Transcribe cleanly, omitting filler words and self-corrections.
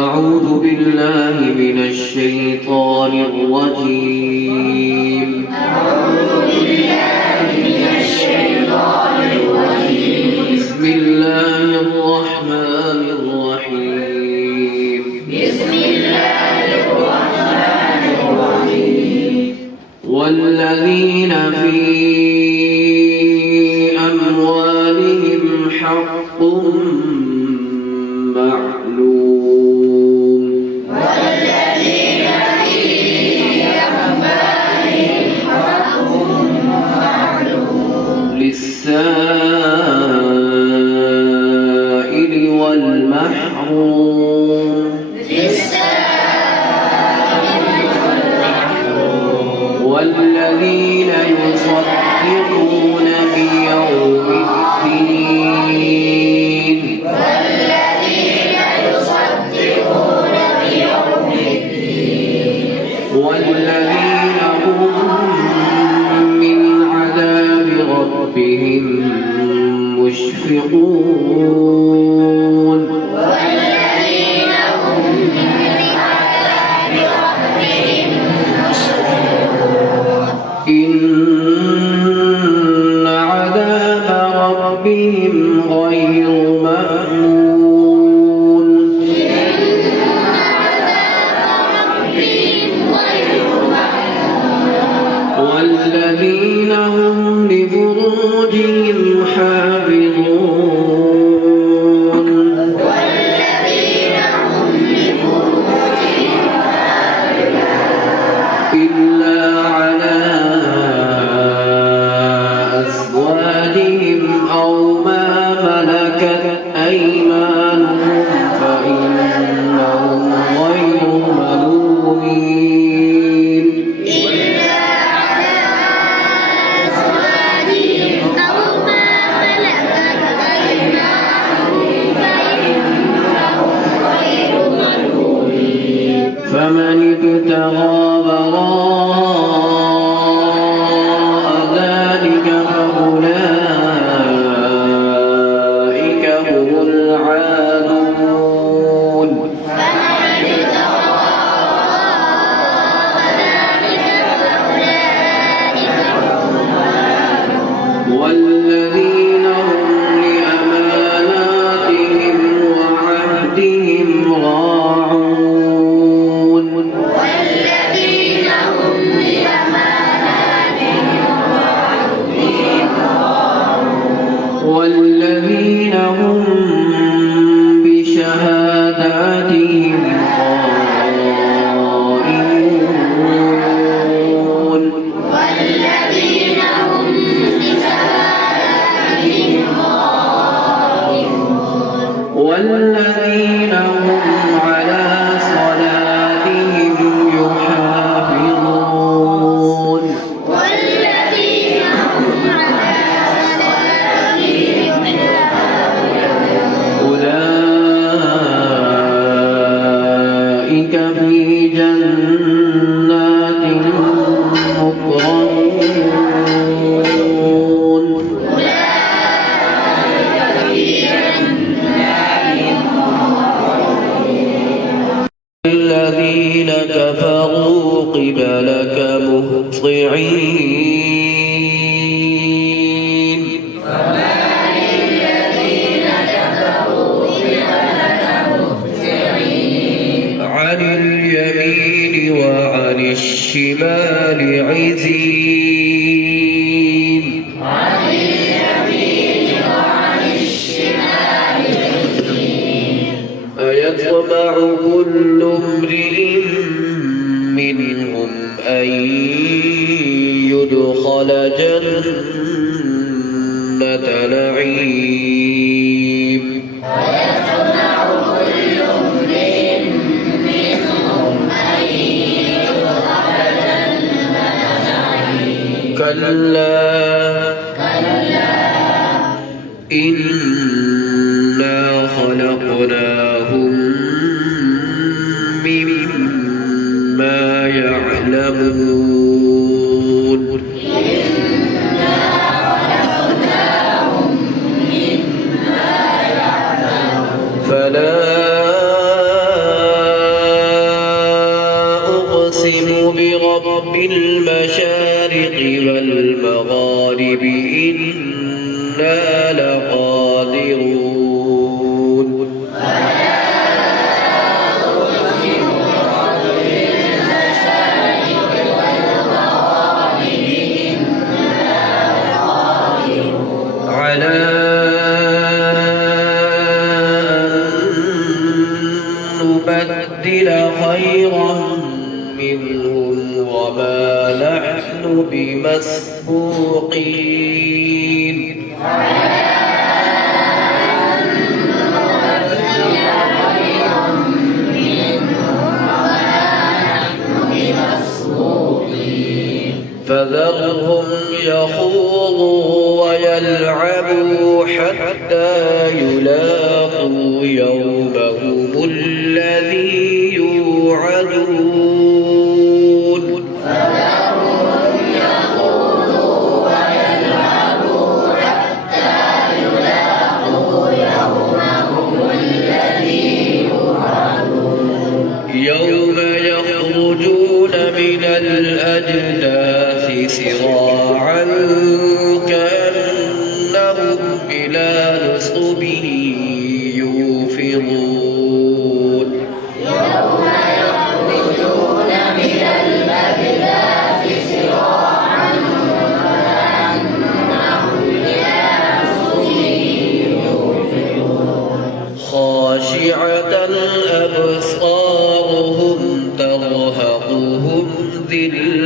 أعوذ بالله من الشيطان الرجيم. بسم الله الرحمن الرحيم. والذين في أموالهم حق معلوم للسائل والمحروم والذين يصدقون بيوم الدين والذين هم من عذاب ربهم مشفقون إن عذاب ربهم غير مأمون والذين هم لفروجهم حافظون إلا على أزواجهم أو ما ملكت أيمانهم فإنهم غير ملومين فمن ابتغى وراء ذلك فأولئك هم العادون والذين هم لأماناتهم وعهدهم راعون والذين هم بشهاداتهم قائمون والذين هم على صلاتهم يحافظون أولئك في جنات مكرمون الذين كفروا قبلك مهطعين عن اليمين وعن الشمال عزين أيطمع كل امرئ منهم أن يدخل جنة نعيم كلا إنا خلقناهم مما يعلمون رب المشارق والمغارب إنا لقادرون على نبدل خيرا منهم وما نحن بمسبوقين فذرهم يخوضوا ويلعبوا حتى يلاقوا يومهم الذي يوعدون فذرهم يخوضوا ويلعبوا حتى يلاقوا يومهم الذي يوعدون يوم يخرجون من الأجداث سراعا كأنهم إلى نصب يوفضون يوم يخرجون من الأجداث سراعا كأنهم إلى نصب يوفضون خاشعة أبصارهم ترهقهم ذلة